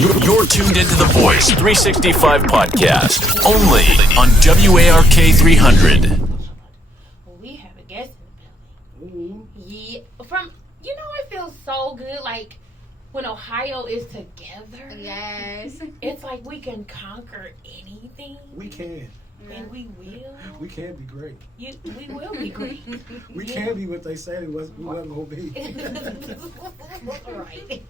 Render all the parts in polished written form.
You're tuned into the Voice365 podcast, only on WARK300. We have a guest in the building. Yeah, it feels so good, like when Ohio is together. Yes. It's like we can conquer anything. We can. And we will. We can be great. We will be great. We can be what they said we wasn't going to be. All right.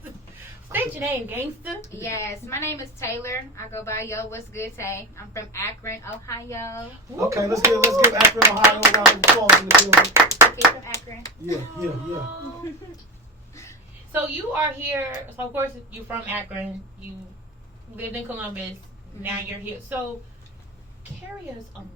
State your name, gangster. Yes, my name is Taylor. I go by YoWhatsGoodTay. I'm from Akron, Ohio. Okay, let's give Akron, Ohio a round of applause in the building. Okay, from Akron. Yeah. So you are here. So of course you're from Akron. You lived in Columbus. Now you're here. So carry us along.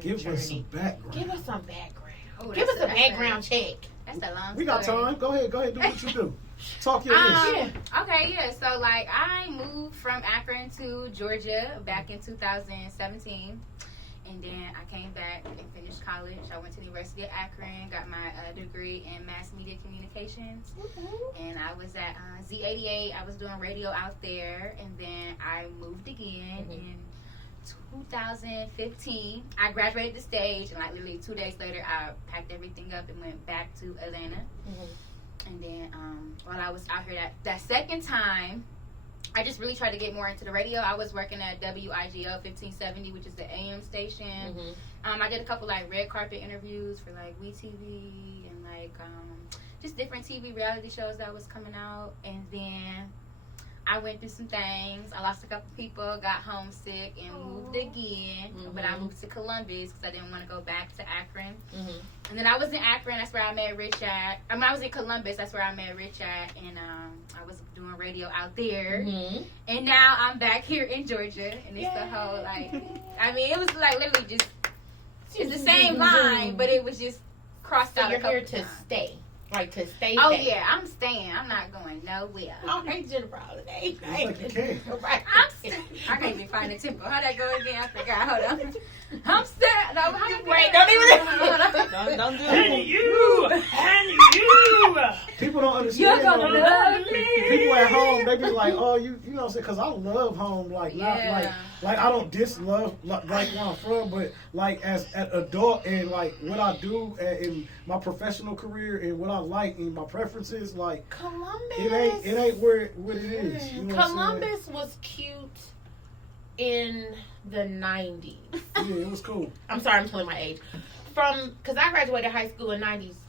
Give us some background. Give us some background. Oh, Give us a background check. That's a long story. We got time. Go ahead. Do what you do. Talk your list. Okay. So like I moved from Akron to Georgia back in 2017. And then I came back and finished college. I went to the University of Akron, got my degree in mass media communications. Mm-hmm. And I was at Z88. I was doing radio out there. And then I moved again in 2015. I graduated the stage. And like literally 2 days later, I packed everything up and went back to Atlanta. Mm-hmm. And then while I was out here that second time, I just really tried to get more into the radio. I was working at WIGO 1570, which is the AM station. Mm-hmm. I did a couple like red carpet interviews for like WeTV and like just different TV reality shows that was coming out. And then I went through some things. I lost a couple people, got homesick, and moved again. Mm-hmm. But I moved to Columbus because I didn't want to go back to Akron. Mm-hmm. And then I was in Akron. That's where I met Rich at. I was in Columbus. That's where I met Rich at. And I was doing radio out there. Mm-hmm. And now I'm back here in Georgia. And it's the whole, like, it was like literally just, it's the same line, but it was just crossed out a couple times. You're here to stay. Like to stay. Oh yeah, I'm staying. I'm not going nowhere. All right, Jennifer Holiday. Like you can. Right. I can't even find the tempo. How'd that go again? I forgot. Hold on. I'm staying. No, wait, don't even. Don't do it. And you. People don't understand. You're gonna love me. People at home, they be like, oh, you know what I'm saying? Because I love home. Like, not like I don't dislove like where I'm from, but like as an adult and like what I do in my professional career and what I like and my preferences, like Columbus. It ain't where it is. You know Columbus was cute in the 90s. Yeah, it was cool. I'm sorry, I'm telling my age. Because I graduated high school in 97.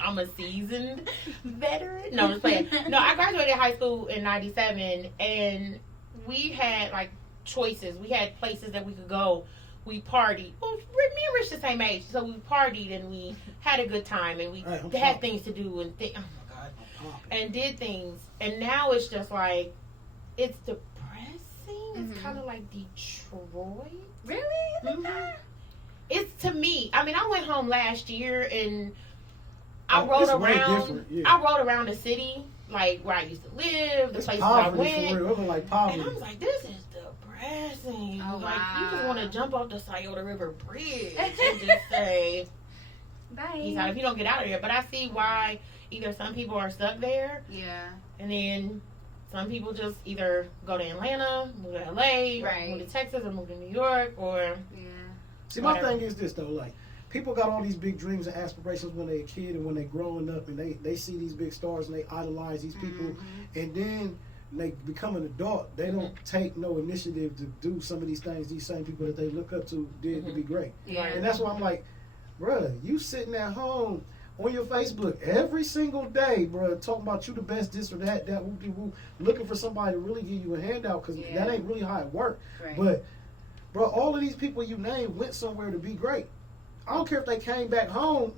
I'm a seasoned veteran. No, I'm just playing. No, I graduated high school in 97, and we had, like, choices. We had places that we could go. We partied. Well, me and Rich the same age, so we partied, and we had a good time, and we had things to do, and oh, my God. And did things. And now it's just, like, it's depressing. It's kind of like Detroit. Really? Mm-hmm. It's to me. I mean, I went home last year and I rode around. I rode around the city, like where I used to live, the places I went. For real. It was like poverty. And I was like, this is depressing. Oh, like you just want to jump off the Scioto River Bridge and just say, bye. If you don't get out of here. But I see why either some people are stuck there. Yeah. And then some people just either go to Atlanta, move to LA, or move to Texas, or move to New York, or See, my thing is this though, like people got all these big dreams and aspirations when they're a kid and when they're growing up, and they see these big stars and they idolize these people, and then they become an adult. They don't take no initiative to do some of these things these same people that they look up to did to be great. Yeah. And that's why I'm like, bruh, you sitting at home on your Facebook every single day, bro, talking about you the best, this or that, whoop-de-whoop, looking for somebody to really give you a handout, because that ain't really how it works. Right. But, bro, all of these people you named went somewhere to be great. I don't care if they came back home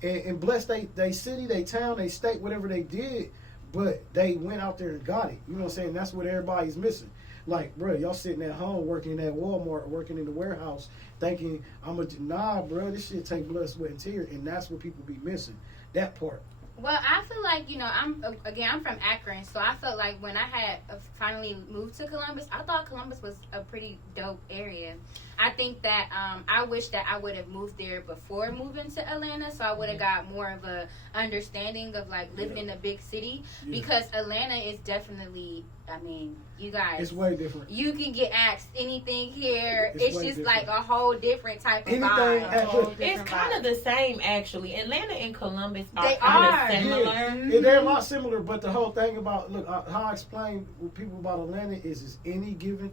and blessed they city, they town, they state, whatever they did, but they went out there and got it. You know what I'm saying? That's what everybody's missing. Like, bro, y'all sitting at home working at Walmart, working in the warehouse, thinking, nah, bro, this shit take blood, sweat, and tears, and that's what people be missing, that part. Well, I feel like, I'm from Akron, so I felt like when I had finally moved to Columbus, I thought Columbus was a pretty dope area. I think that I wish that I would have moved there before moving to Atlanta, so I would have got more of a understanding of like living in a big city, because Atlanta is definitely, I mean, you guys, it's way different. You can get asked anything here. It's just different. Like a whole different type of Anything vibe. It's kind of the same, actually. Atlanta and Columbus They are similar. Yeah, they're a lot similar, but the whole thing about, look, how I explain with people about Atlanta is any given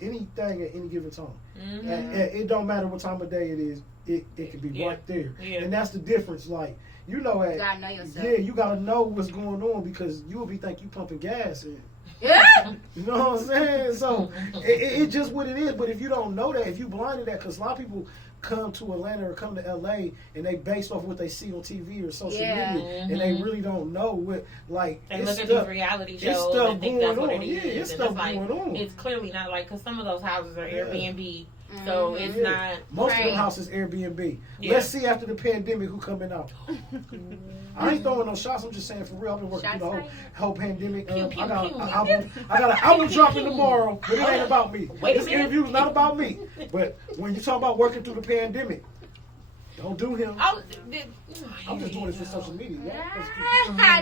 anything at any given time. And it don't matter what time of day it is. It can be right there. Yeah. And that's the difference. Like, you know, You gotta know yourself. yeah, you gotta know what's going on, because you will be think you pumping gas in. Yeah. You know what I'm saying? So it's just what it is. But if you don't know that, if you blinded that, because a lot of people come to Atlanta or come to LA and they based off what they see on TV or social media, and they really don't know what, like, they look at these reality shows and think that's what it is. Yeah, it's stuff like, going on. It's clearly not like, because some of those houses are Airbnb, so it's not. Most of the houses Airbnb. Yeah. Let's see after the pandemic who coming out. I ain't throwing no shots. I'm just saying for real. I've been working through the whole pandemic. I got an album dropping tomorrow, but it ain't about me. This interview is not about me. But when you talk about working through the pandemic, don't do him. I'm just doing this for social media.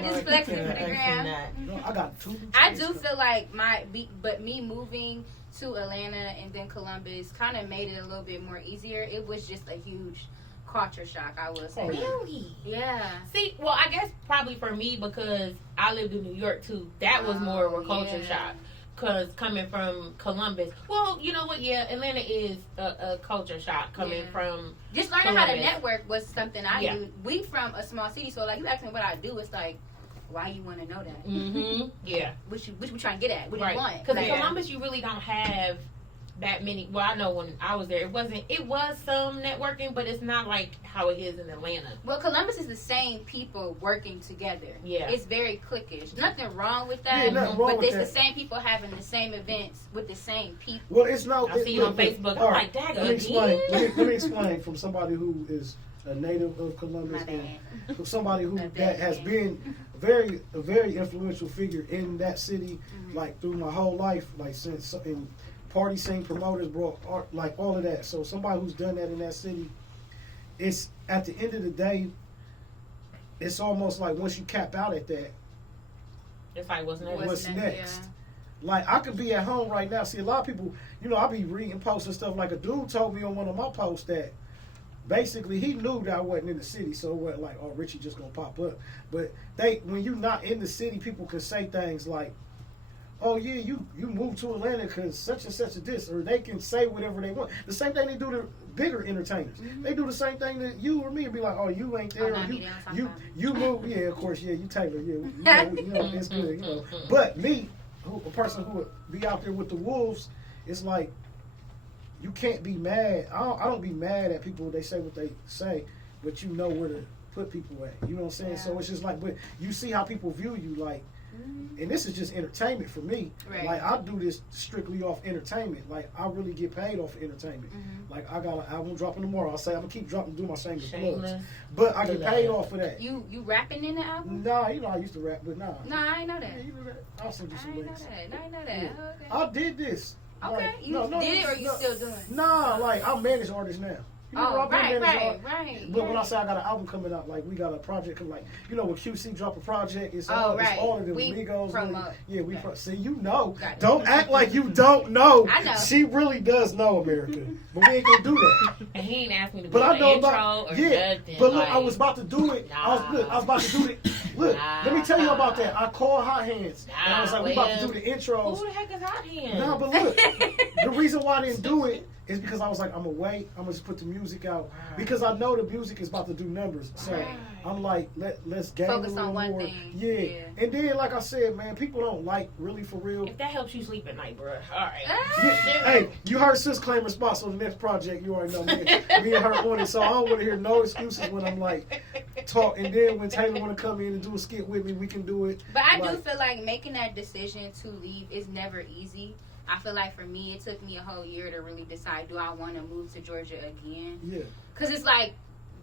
Just flexing for the gram. I got two. I do feel like me moving to Atlanta and then Columbus kind of made it a little bit more easier. It was just a huge culture shock, I will say. Really? Yeah. See, well, I guess probably for me, because I lived in New York too, that was more of a culture shock. Because coming from Columbus, well, you know what? Yeah, Atlanta is a culture shock coming from just learning Columbus. how to network was something I do. We from a small city, so like you ask me what I do, it's like, why you want to know that? Mm-hmm. Yeah. What you trying to get at? What do you want? Because in Columbus, you really don't have that many. Well, I know when I was there, it was some networking, but it's not like how it is in Atlanta. Well, Columbus is the same people working together. Yeah. It's very cliquish. Nothing wrong with that. Yeah, nothing wrong but with it's that. the same people having the same events with the same people. Well, it's no. I see you on Facebook. I'm like, dang, let me explain from somebody who is a native of Columbus, and from somebody who that has been a very influential figure in that city, like through my whole life, like since in party scene promoters brought art, like all of that. So somebody who's done that in that city, it's at the end of the day, it's almost like once you cap out at that, it's like what's next? Yeah. Like, I could be at home right now. See, a lot of people, you know, I be reading posts and stuff. Like, a dude told me on one of my posts that basically he knew that I wasn't in the city, so it wasn't like, oh, Richie just gonna pop up. But when you not in the city, people can say things like, oh yeah, you moved to Atlanta because such and such a this, or they can say whatever they want. The same thing they do to bigger entertainers. They do the same thing to you or me, and be like, oh, you ain't there. You move. Yeah, of course. Yeah, you Taylor. Yeah, you know it's good. You know, but me, a person who would be out there with the wolves, it's like you can't be mad. I don't be mad at people when they say what they say, but you know where to put people at. You know what I'm saying? Yeah. So it's just like, but you see how people view you, like. And this is just entertainment for me. Right. Like, I do this strictly off entertainment. Like, I really get paid off entertainment. Like, I got an album dropping tomorrow. I'm gonna keep dropping, do my shameless plugs. But I get paid off for that. You rapping in the album? Nah, you know I used to rap, but nah. No, I ain't know that. Yeah, you know that. I'll send you some links. I ain't know that. Yeah. Okay. I did this. Okay, like, you did it or you still doing it? Nah, like, I manage artists now. You know, right. But when I say I got an album coming out, like, we got a project coming, like, you know, when QC drop a project, it's all of them amigos. Promote. See, you know. Don't act like you don't know. I know. She really does know America. But we ain't gonna do that. And he ain't asked me to do the intro or nothing. But look, I was about to do it. I was about to do it. Look, let me tell you about that. I called Hot Hands. And I was like, we about to do the intros. Who the heck is Hot Hands? Nah, but look, the reason why I didn't do it is because I was like, I'm gonna wait. I'm gonna just put the music out because I know the music is about to do numbers. So I'm like, let's gain focus a little on one more. thing. Yeah. And then, like I said, man, people don't like really for real. If that helps you sleep at night, bro. All right. Hey, you heard Sis claim response on the next project. You already know me and her on it. So I don't want to hear no excuses when I'm like talk. And then when Taylor want to come in and do a skit with me, we can do it. But I do feel like making that decision to leave is never easy. I feel like for me, it took me a whole year to really decide, do I want to move to Georgia again? Yeah. Because it's like,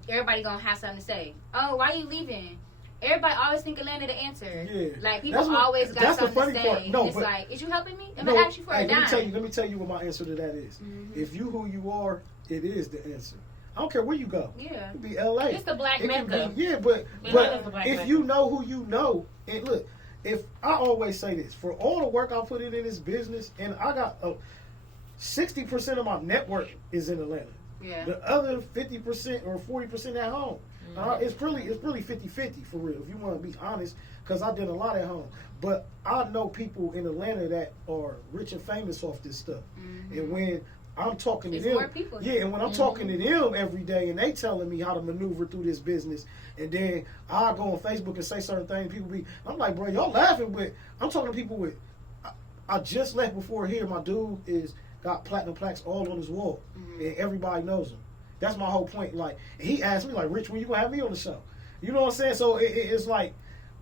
everybody going to have something to say. Oh, why are you leaving? everybody always think Atlanta the answer. Yeah. Like, people always got something to say. Part. No, it's but, like, is you helping me? I'm going to ask you for a dime. Let me tell you what my answer to that is. If you who you are, it is the answer. I don't care where you go. Yeah. It could be L.A. It's the Black Mecca. But if you know who you know, and look, if I always say this, for all the work I put in this business, and I got 60% of my network is in Atlanta. Yeah. The other 50% or 40% at home. It's really 50-50 for real, if you want to be honest, because I did a lot at home. But I know people in Atlanta that are rich and famous off this stuff. And when I'm talking to them, more people and when I'm talking to them every day, and they telling me how to maneuver through this business, and then I go on Facebook and say certain things, I'm like, bro, y'all laughing, but I'm talking to people with. I just left before here. My dude got platinum plaques all on his wall, and everybody knows him. That's my whole point. Like, he asked me, like, Rich, when you gonna have me on the show? You know what I'm saying? So it's like,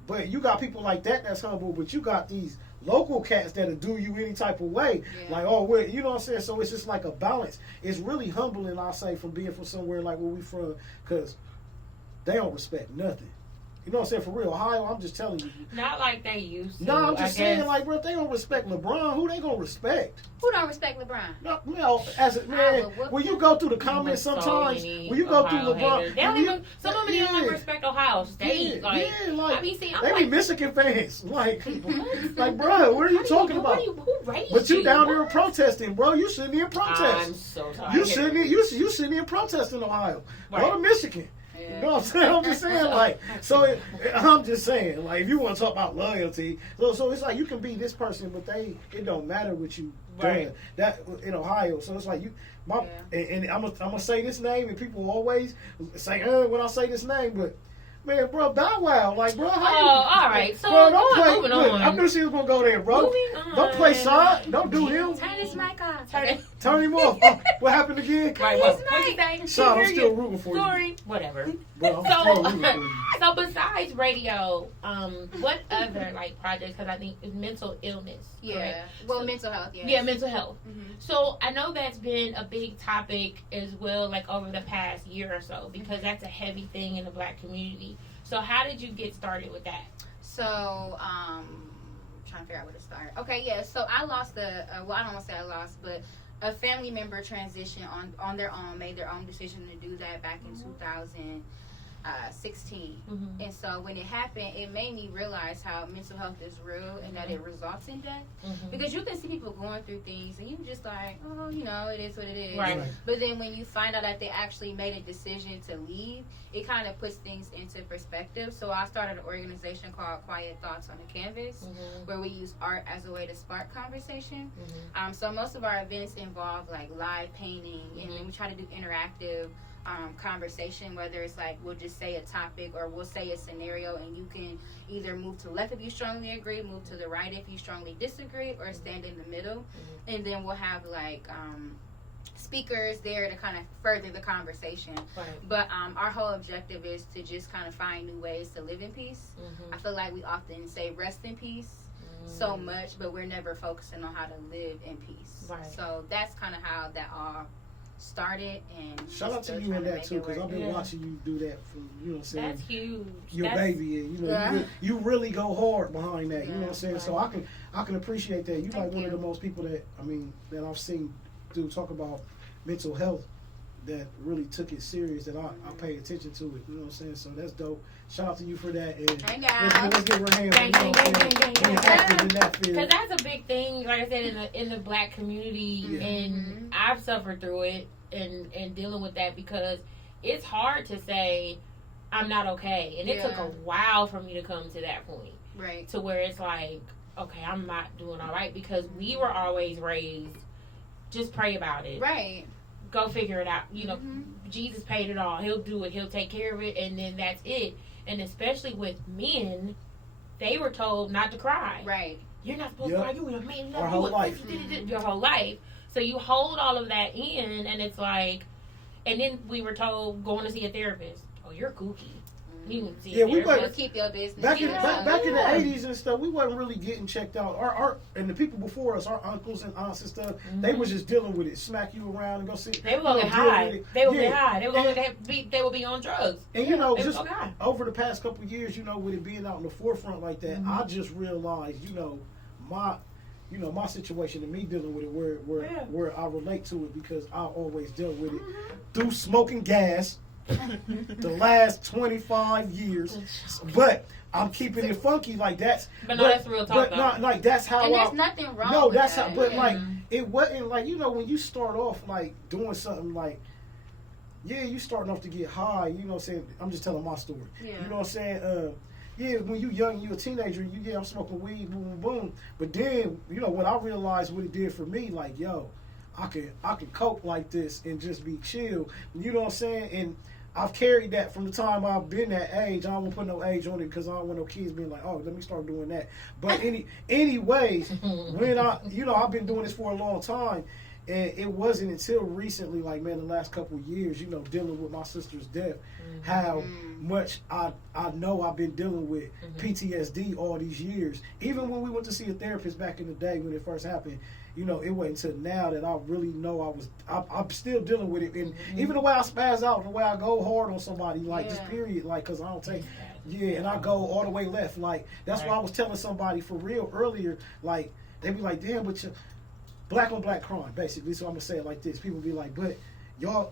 but you got people like that that's humble, but you got these local cats that'll do you any type of way. Yeah. Like, oh, well, you know what I'm saying? So it's just like a balance. It's really humbling, I'll say, from being from somewhere like where we from, because they don't respect nothing. You know what I'm saying? For real, Ohio, I'm just telling you. Not like they used to. No, I'm just saying, like, bro, if they don't respect LeBron, who they gonna respect? Who don't respect LeBron? No, as a man, when you go through the comments sometimes, when you go through LeBron, some of them don't even respect Ohio State. I mean, see, they be Michigan fans. Like, bro, what are you talking about? Who raised but you down there protesting, bro. You shouldn't even protest. I'm so sorry. You shouldn't even protest in Ohio. Go to Michigan. You know what I'm saying? I'm just saying, like, so I'm just saying, like, if you want to talk about loyalty, so it's like you can be this person, but it don't matter what you doing. That in Ohio. So it's like and I'm gonna say this name, and people always say, when I say this name, but. Man, bro, Bow Wow, like, bro. All right. So, bro, don't play. Moving Look, on. I knew she was gonna go there, bro. Don't play side. Don't do him. Turn his mic off. Turn him off. Oh, what happened again? Right, what you saying? Sean, I'm still rooting for you. Sorry. Whatever. Bro, I'm still rooting for you. So besides radio, what other like projects? Because I think it's mental illness. Yeah. Correct? Well, mental health. Yes. Yeah, mental health. So I know that's been a big topic as well, like over the past year or so, because that's a heavy thing in the Black community. So how did you get started with that? So, trying to figure out where to start. Okay, yeah. So I lost I don't want to say I lost, but a family member transitioned on their own, made their own decision to do that back in 2016. And so when it happened, it made me realize how mental health is real and that it results in death. Because you can see people going through things and you just like, oh, you know, it is what it is. Right. But then when you find out that they actually made a decision to leave, it kind of puts things into perspective. So I started an organization called Quiet Thoughts on a Canvas, where we use art as a way to spark conversation. So most of our events involve like live painting, and then we try to do interactive conversation, whether it's like we'll just say a topic or we'll say a scenario, and you can either move to the left if you strongly agree, move to the right if you strongly disagree, or stand in the middle. And then we'll have like speakers there to kind of further the conversation. But our whole objective is to just kind of find new ways to live in peace. I feel like we often say rest in peace so much, but we're never focusing on how to live in peace. So that's kind of how that all started. And shout out to you in that too, because I've been watching you do that for, you know what I'm saying, that's huge. Your baby, and you know you really go hard behind that. You know what I'm saying. So I can appreciate that. You like one of the most people that that I've seen do talk about mental health that really took it serious, that I pay attention to it. You know what I'm saying. So that's dope. Shout out to you for that. And let's give her a hand. Because that's a big thing, like I said, in the Black community, and I've suffered through it and dealing with that, because it's hard to say I'm not okay, and it took a while for me to come to that point, to where it's like, okay, I'm not doing all right, because we were always raised, just pray about it, go figure it out, you know, Jesus paid it all, he'll do it, he'll take care of it, and then that's it. And especially with men, they were told not to cry. You're not supposed to cry. You were a man. Our whole life. Your whole life. So you hold all of that in, and it's like, and then we were told going to see a therapist. Oh, you're kooky. Yeah, we Just keep your business. Back in the 80s and stuff, we wasn't really getting checked out. Our and the people before us, our uncles and aunts and stuff, they was just dealing with it, smack you around and go sit. They were gonna get high. They would get high. They would be on drugs. And just over the past couple of years, with it being out in the forefront like that, I just realized, my situation and me dealing with it where I relate to it because I always dealt with it through smoking gas the last 25 years. But I'm keeping it funky like that's. But that's real talk. But not like that's how. And there's nothing wrong. No, with that's that. how. But like it wasn't like when you start off like doing something like. Yeah, you starting off to get high. You know what I'm saying? I'm just telling my story. Yeah. You know what I'm saying? Yeah, when you young, you a teenager, I'm smoking weed, boom, boom, boom. But then, when I realized what it did for me, like, I can cope like this and just be chill. You know what I'm saying? And I've carried that from the time I've been that age. I don't want to put no age on it because I don't want no kids being like, oh, let me start doing that. But anyways, when I've been doing this for a long time. And it wasn't until recently, like, man, the last couple of years, dealing with my sister's death, how much I know I've been dealing with PTSD all these years. Even when we went to see a therapist back in the day when it first happened, it wasn't until now that I really know I'm still dealing with it. And even the way I spaz out, and the way I go hard on somebody, like, just period, like, because I don't take... Yeah, and I go all the way left. Like, that's why I was telling somebody for real earlier, like, they be like, damn, but you... Black on black crime, basically. So I'm going to say it like this. People be like, but y'all,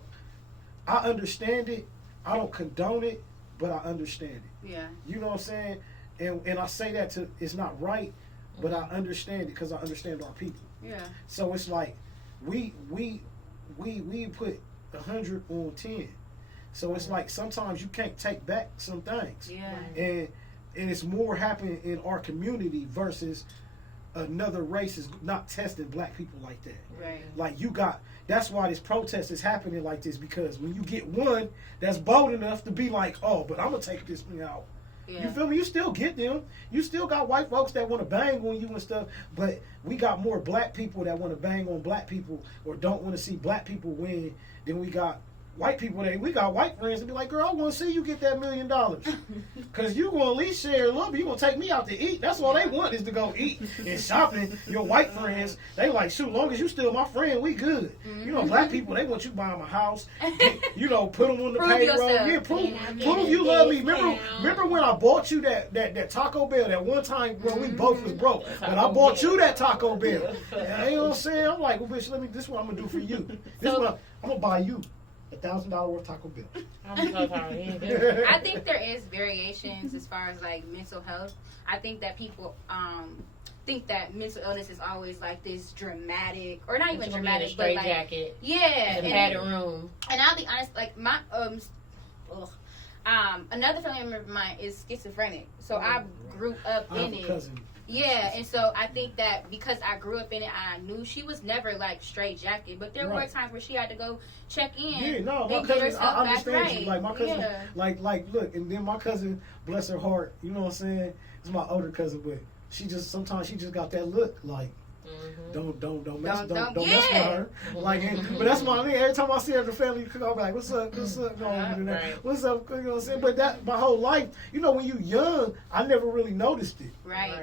I understand it. I don't condone it, but I understand it. Yeah. You know what I'm saying? And I say that it's not right, but I understand it because I understand our people. Yeah. So it's like we put 100 on 10. So it's like sometimes you can't take back some things. Yeah. And it's more happening in our community versus another race is not testing black people like that. Right. Like that's why this protest is happening like this, because when you get one that's bold enough to be like, oh, but I'm going to take this thing out. Yeah. You feel me? You still get them. You still got white folks that want to bang on you and stuff, but we got more black people that want to bang on black people or don't want to see black people win than we got white people. We got white friends that be like, girl, I want to see you get that $1 million. Because you going to at least share a little bit. You going to take me out to eat. That's all they want is to go eat and shopping. Your white friends, they like, shoot, long as you still my friend, we good. Black people, they want you to buy them a house. Put them on the payroll. Yeah, prove you love me. Remember when I bought you that Taco Bell that one time when we both was broke. But I bought you that Taco Bell. You know what I'm saying? I'm like, well, bitch, this is what I'm going to do for you. I'm going to buy you $1,000 worth Taco Bell. I'm so sorry. I think there is variations as far as like mental health. I think that people think that mental illness is always like this dramatic, or not even dramatic, but like jacket. Yeah, in a padded room. And I'll be honest, like my another family member of mine is schizophrenic, so I grew up in it. Cousin. Yeah, and so I think that because I grew up in it, I knew she was never like straight jacket, but there were times where she had to go check in. Yeah, no, my cousin, I understand you. Like my cousin, like look, and then my cousin, bless her heart, you know what I'm saying? It's my older cousin, but sometimes she just got that look like. Don't mess with her. Like, but that's my thing. Every time I see her at the family cook, I'm like, what's up? What's up? What's up? You know what I'm saying? But that my whole life, when you young, I never really noticed it. Right.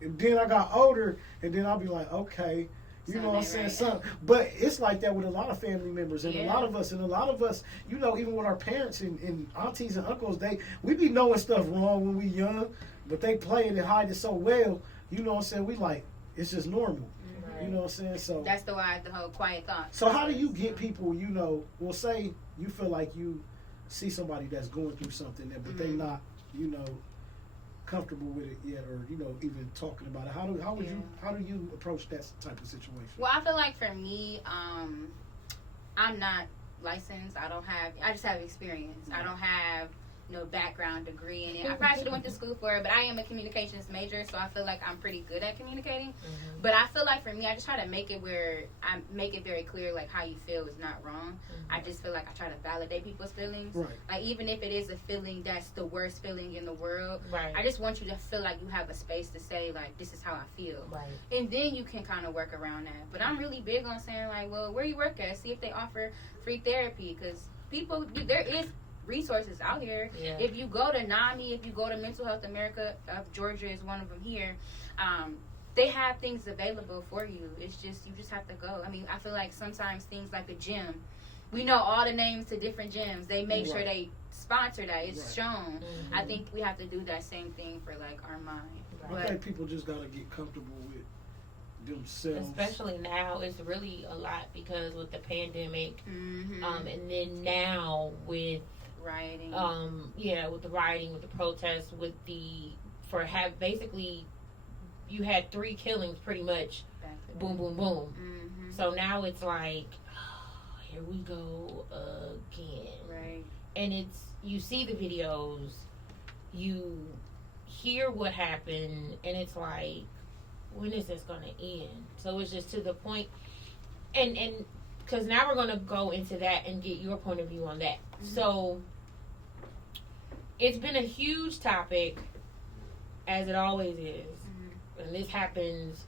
And then I got older, and then I'll be like, okay, you know what I'm saying? Something. But it's like that with a lot of family members, and a lot of us, even with our parents and aunties and uncles, we be knowing stuff wrong when we young, but they play it and hide it so well. You know what I'm saying? We like it's just normal. Right. You know what I'm saying? So that's the whole quiet thought. So how do you get people? Well, say you feel like you see somebody that's going through something, but they not, comfortable with it yet, or even talking about it. How do you approach that type of situation? Well, I feel like for me, I'm not licensed. I just have experience. I don't have no background degree in it. I probably should have went to school for it, but I am a communications major, so I feel like I'm pretty good at communicating. But I feel like for me, I just try to make it where I make it very clear, like, how you feel is not wrong. I just feel like I try to validate people's feelings. Right. Like, even if it is a feeling that's the worst feeling in the world, I just want you to feel like you have a space to say, like, this is how I feel. Right. And then you can kind of work around that. But I'm really big on saying, like, well, where you work at, see if they offer free therapy, because there is resources out here. Yeah. If you go to NAMI, if you go to Mental Health America of Georgia is one of them here. They have things available for you. It's just, you just have to go. I mean, I feel like sometimes things like the gym, we know all the names to different gyms. They make sure they sponsor that. It's shown. Mm-hmm. I think we have to do that same thing for like our mind. I think people just gotta get comfortable with themselves. Especially now, it's really a lot because with the pandemic, Mm-hmm. and then now with Rioting. with the rioting, with the protests, with the basically you had 3 killings pretty much, boom, boom, boom. Mm-hmm. So now it's like, oh, here we go again. Right. And it's, you see the videos, you hear what happened, and it's like, when is this going to end? So it's just to the point, and because now we're going to go into that and get your point of view on that. Mm-hmm. So it's been a huge topic, as it always is. And this happens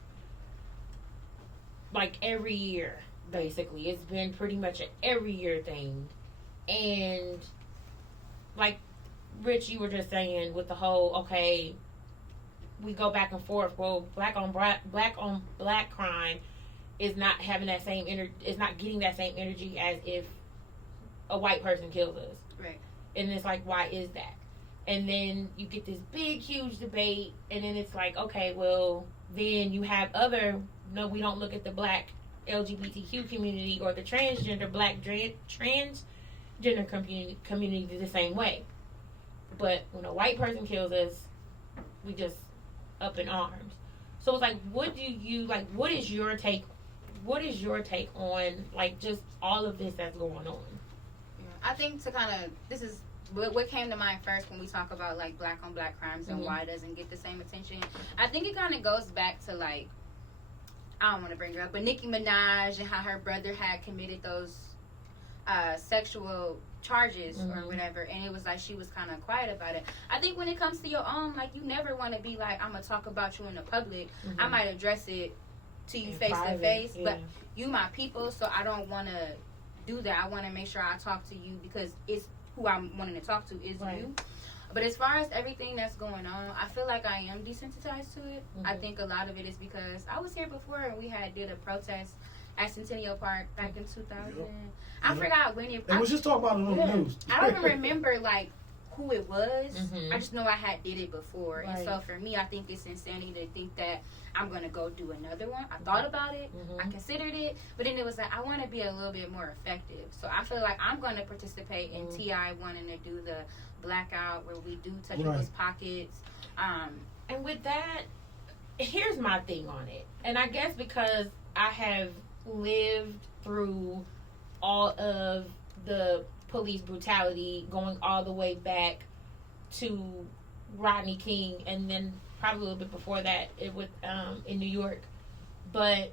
like every year, basically. It's been pretty much an every year thing. And like Rich, you were just saying with the whole, okay, we go back and forth. Well, black on black crime is not having that same is not getting that same energy as if a white person kills us. Right. And it's like, why is that? And then you get this big, huge debate, and then it's like, okay, well, then you have no, we don't look at the black LGBTQ community or the transgender black transgender community the same way. But when a white person kills us, we just up in arms. So it's like, what is your take on, like, just all of this that's going on? I think this is what came to mind first when we talk about like black on black crimes and why it doesn't get the same attention. I think it kind of goes back to, like, I don't want to bring her up, but Nicki Minaj and how her brother had committed those sexual charges or whatever, and it was like she was kind of quiet about it. I think when it comes to your own, like, you never want to be like, I'm gonna talk about you in the public. I might address it to you face to face, but you my people, so I don't want to do that. I want to make sure I talk to you because it's who I'm wanting to talk to is you. But as far as everything that's going on, I feel like I am desensitized to it. I think a lot of it is because I was here before and we did a protest at Centennial Park back in 2000. I forgot when it. I was just talking about it on the news. I don't even remember like who it was. I just know I did it before, and so for me, I think it's insanity to think that I'm gonna go do another one. I thought about it, I considered it, but then it was like I want to be a little bit more effective. So I feel like I'm gonna participate in TI wanting to do the blackout where we do touch people's pockets. And with that, here's my thing on it, and I guess because I have lived through all of the police brutality going all the way back to Rodney King, and then probably a little bit before that in New York. But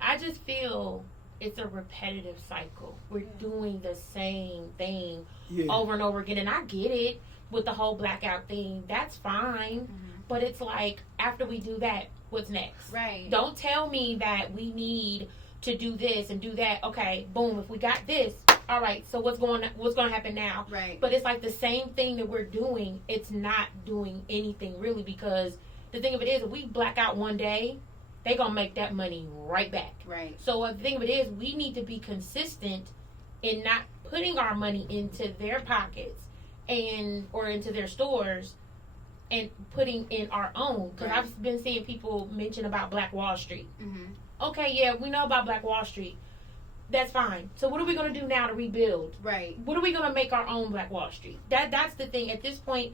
I just feel it's a repetitive cycle. We're doing the same thing over and over again. And I get it with the whole blackout thing. That's fine. But it's like, after we do that, what's next? Right. Don't tell me that we need to do this and do that. Okay, boom, if we got this, all right, so what's going to happen now? Right. But it's like the same thing that we're doing, it's not doing anything really, because the thing of it is, if we black out one day, they going to make that money right back. Right. So the thing of it is, we need to be consistent in not putting our money into their pockets or into their stores and putting in our own. Because I've been seeing people mention about Black Wall Street. Okay, yeah, we know about Black Wall Street. That's fine. So what are we going to do now to rebuild? Right. What are we going to make our own Black Wall Street? That's the thing. At this point,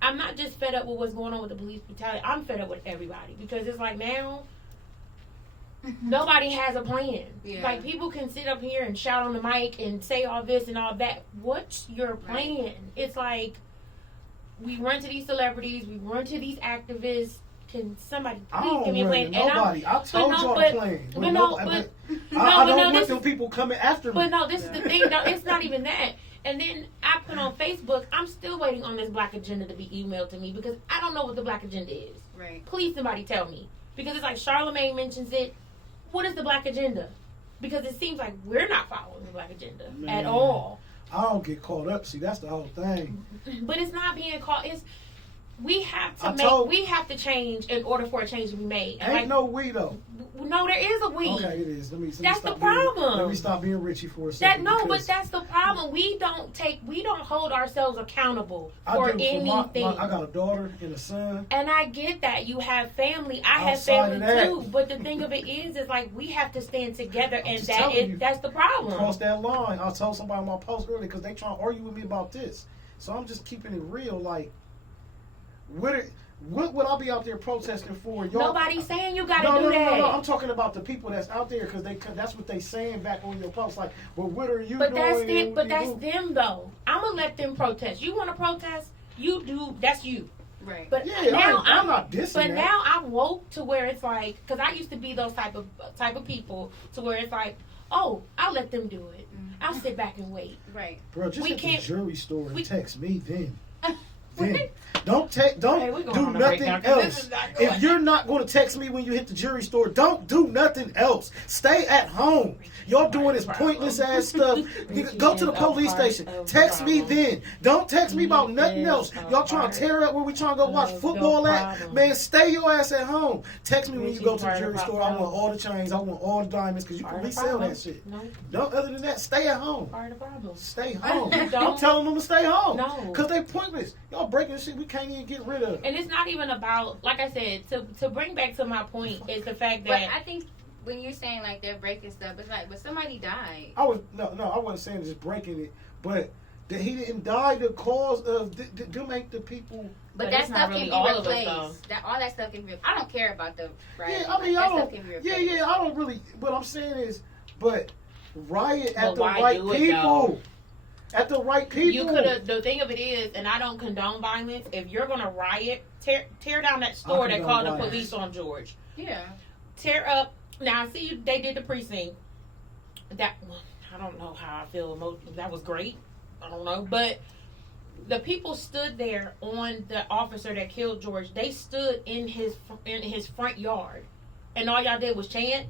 I'm not just fed up with what's going on with the police brutality. I'm fed up with everybody. Because it's like now, nobody has a plan. Yeah. Like, people can sit up here and shout on the mic and say all this and all that. What's your plan? Right. It's like, we run to these celebrities. We run to these activists. Can somebody please give me a plan? Nobody. I told y'all a plan. I don't want them people coming after me. But no, this is the thing. No, it's not even that. And then I put on Facebook, I'm still waiting on this black agenda to be emailed to me because I don't know what the black agenda is. Right. Please, somebody tell me. Because it's like Charlamagne mentions it. What is the black agenda? Because it seems like we're not following the black agenda at all. I don't get caught up. See, that's the whole thing. But it's not being caught. It's we have to change in order for a change to be made. And ain't no we though. No, there is a we. Okay, it is. That's the problem. Let me stop being Richie for a second. But that's the problem. We don't hold ourselves accountable for anything. I got a daughter and a son. And I get that you have family. I have family too. But the thing of it is like we have to stand together, and that's the problem. Cross that line. I told somebody on my post earlier because they trying to argue with me about this. So I'm just keeping it real. Like, what would I be out there protesting for? Nobody's saying you gotta do that. No. I'm talking about the people that's out there because that's what they saying back on your post. Like, well, what are you doing? That's them though. I'm gonna let them protest. You want to protest? You do. That's you. Right. But yeah, now I'm not dissing. But that. now I'm woke to where it's like, because I used to be those type of people to where it's like, oh, I'll let them do it. I'll sit back and wait. Right. Bro, just hit the jury store and text me then. Don't do nothing else. If you're not going to text me when you hit the jury store, don't do nothing else. Stay at home. Y'all doing this pointless ass stuff. Go to the police station. Text me then. Don't text me about nothing else. Y'all trying to tear up where we trying to go watch football at? Man, stay your ass at home. Text me when you go to the jury store. I want all the chains. I want all the diamonds because you can resell that shit. No, other than that, stay at home. Stay home. I'm telling them to stay home. Because they pointless. Y'all breaking shit we can't even get rid of. And it's not even about, like I said, to bring back to my point is the fact that. But I think when you're saying like they're breaking stuff, it's like, but somebody died. I wasn't saying just breaking it, but that he didn't die the cause of to make the people. But that stuff can be replaced. All that stuff can be. I don't care about the riot. Yeah, I mean, I don't really. What I'm saying is, but riot at the right people. At the right people. You could have. The thing of it is, and I don't condone violence. If you're gonna riot, tear down that store that called the police on George. Yeah. Tear up. Now I see they did the precinct. That I don't know how I feel emotionally. That was great. I don't know, but the people stood there on the officer that killed George. They stood in his front yard, and all y'all did was chant.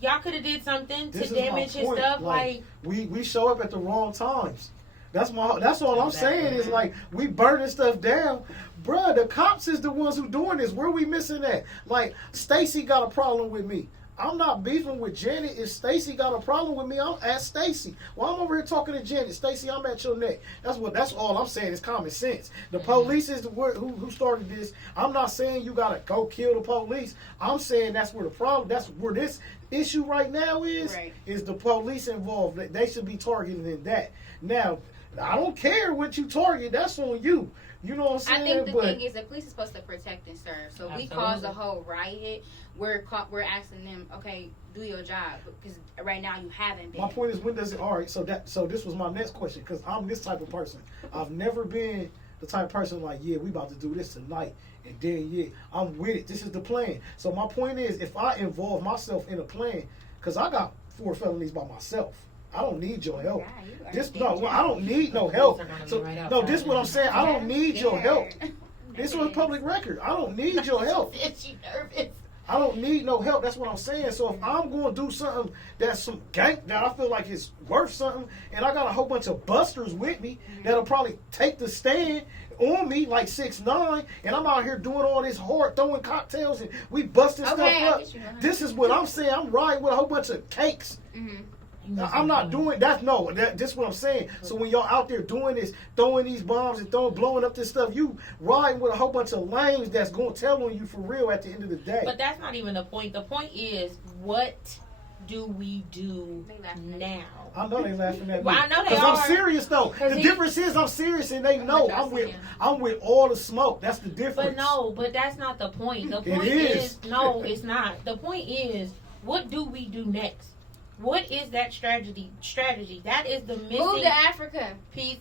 Y'all could have did something to damage his stuff. Like we show up at the wrong times. That's all I'm saying is like we burning stuff down. Bruh, the cops is the ones who doing this. Where we missing at? Like Stacy got a problem with me. I'm not beefing with Janet. If Stacy got a problem with me, I'll ask Stacy. Well, I'm over here talking to Janet. Stacy, I'm at your neck. That's all I'm saying is common sense. The police is the word who started this. I'm not saying you gotta go kill the police. I'm saying that's where the problem. That's where this issue right now is. Right. Is the police involved? They should be targeted in that. Now, I don't care what you target. That's on you. You know what I'm saying? I think the thing is the police is supposed to protect and serve. So we cause a whole riot. We're asking them, okay, do your job because right now you haven't been. My point is, when does it? All right, so this was my next question because I'm this type of person. I've never been the type of person like, yeah, we about to do this tonight, and then yeah, I'm with it. This is the plan. So my point is, if I involve myself in a plan, because I got 4 felonies by myself. I don't need your help. I don't need no help. So no, this is what I'm saying. I don't need your help. This was public record. I don't need your help. I don't need no help. That's what I'm saying. So if I'm going to do something that's some gank that I feel like is worth something, and I got a whole bunch of busters with me that'll probably take the stand on me like 6ix9ine, and I'm out here doing all this hard throwing cocktails and we busting stuff up. This is what I'm saying. I'm riding with a whole bunch of cakes. Mm-hmm. I'm not doing that. No, this is what I'm saying. So when y'all out there doing this, throwing these bombs and blowing up this stuff, you riding with a whole bunch of lames that's going to tell on you for real at the end of the day. But that's not even the point. The point is, what do we do now? I know they laughing at me. Well, I know they are. Because I'm serious though. The difference is I'm serious and they know I'm with all the smoke. That's the difference. But that's not the point. The point is no, it's not. The point is, what do we do next? What is that strategy? That is the missing. Move to Africa. Piece.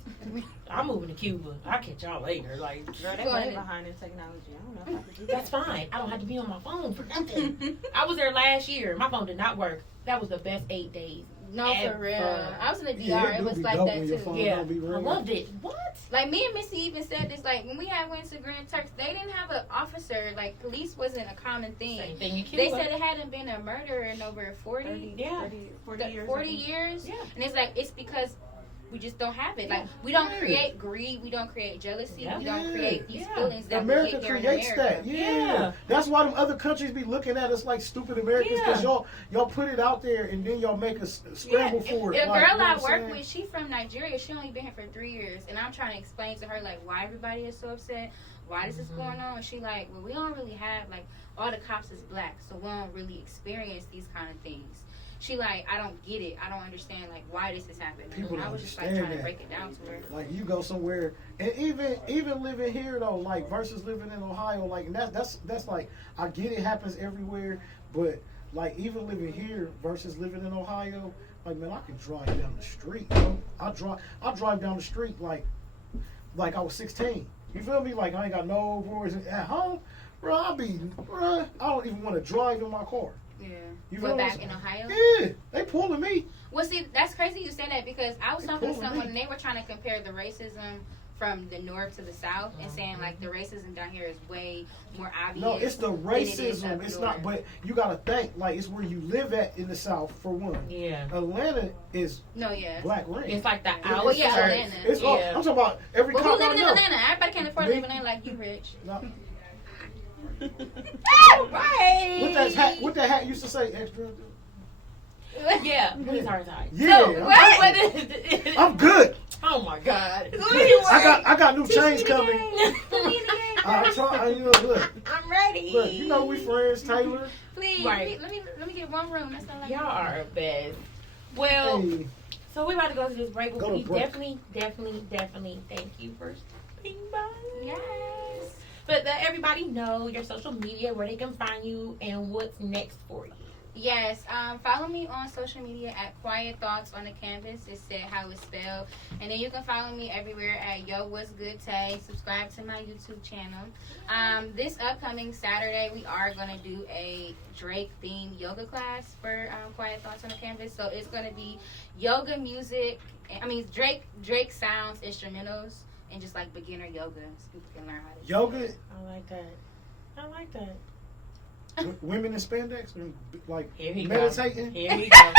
I'm moving to Cuba. I'll catch y'all later. Like, girl, they way behind in technology. I don't know if I could do that. That's fine. I don't have to be on my phone for nothing. I was there last year. My phone did not work. That was the best 8 days. No, for real. I was in the DR. It was like that too. Yeah, I loved it. What? Like me and Missy even said this. Like when we went to Grand Turks, they didn't have an officer. Like police wasn't a common thing. Same thing. They said it hadn't been a murder in over 40 years. Yeah. 40 years. 40 years. Yeah. And it's like it's because we just don't have it. Like, we don't create greed, we don't create jealousy, we don't create these feelings that America we get here creates in America. that. Yeah. That's why them other countries be looking at us like stupid Americans, because y'all put it out there and then y'all make us scramble for it. The like, girl I work with, she from Nigeria. She only been here for 3 years, and I'm trying to explain to her like why everybody is so upset, why this is going on. And she like, well, we don't really have, like, all the cops is black, so we don't really experience these kind of things. She like, I don't get it. I don't understand, like, why this is happening. People And I don't was just like understand trying to that. break it down to her. Like, you go somewhere, and even living here though, like versus living in Ohio, like, and that's like, I get it happens everywhere, but like even living here versus living in Ohio, like, man, I can drive down the street. You know? I drive down the street like I was 16. You feel me? Like, I ain't got no boys at home, bro. I don't even want to drive in my car. Yeah. You But feel back me? in Ohio? Yeah, they pulling me. Well, see, that's crazy you say that, because I was talking to pulling someone me. and they were trying to compare the racism from the north to the south and saying, like, the racism down here is way more obvious. No, it's the than it is racism. up It's north. not, but you gotta think, like, it's where you live at in the South, for one. Yeah. Atlanta is No, yeah. black ring. It's like the Well, outskirts. yeah, Atlanta. It's all, Yeah. I'm talking about every But who cop I living in know. Atlanta? Everybody can't afford to Me? live in Atlanta like you rich. No. Right. What that hat used to say, extra? Yeah. Please hard time. Yeah, So, what? What is it? I'm good. Oh my God. I got new chains coming. Please, Look, I'm ready. look, you know we friends, Taylor. Right. let me get one room. That's all I Y'all need. are best. Well, Hey, so we're about to go to this break, but Go to we break. definitely thank you for stopping by. Yes. But let everybody know your social media, where they can find you, and what's next for you. Yes, follow me on social media at Quiet Thoughts on the Canvas. It's said how it's spelled. And then you can follow me everywhere at YoWhatsGoodTay. Subscribe to my YouTube channel. This upcoming Saturday, we are going to do a Drake-themed yoga class for Quiet Thoughts on the Canvas. So it's going to be yoga music. Drake sounds, instrumentals, and just like beginner yoga. So people can learn how to do yoga, it. I like that. women in spandex, and like Here he meditating. goes. Here he goes.